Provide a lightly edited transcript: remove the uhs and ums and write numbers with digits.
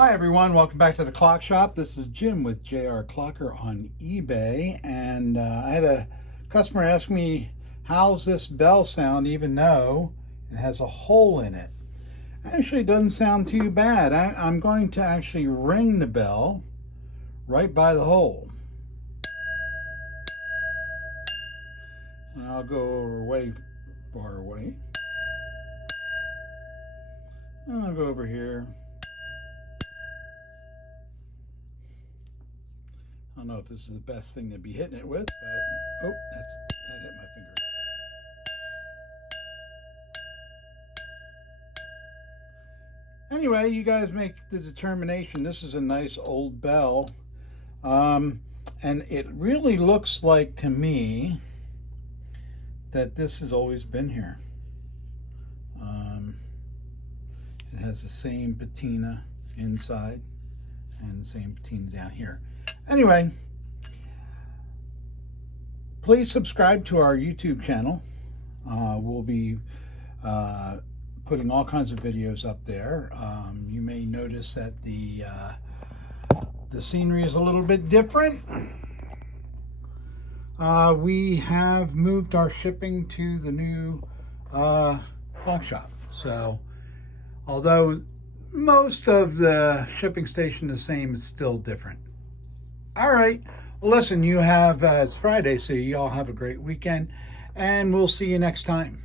Hi everyone, welcome back to the Clock Shop. This is Jim with JR Clocker on eBay, and I had a customer ask me, how's this bell sound even though it has a hole in it? Actually, it doesn't sound too bad. I'm going to actually ring the bell right by the hole. And I'll go way far away. And I'll go over here. I don't know if this is the best thing to be hitting it with, but oh, that hit my finger. Anyway, you guys make the determination. This is a nice old bell, and it really looks like to me that this has always been here. It has the same patina inside and the same patina down here. Anyway, please subscribe to our YouTube channel. We'll be putting all kinds of videos up there. You may notice that the scenery is a little bit different. We have moved our shipping to the new clock shop. So, although most of the shipping station is the same, it's still different. All right. Well, listen, it's Friday, so you all have a great weekend, and we'll see you next time.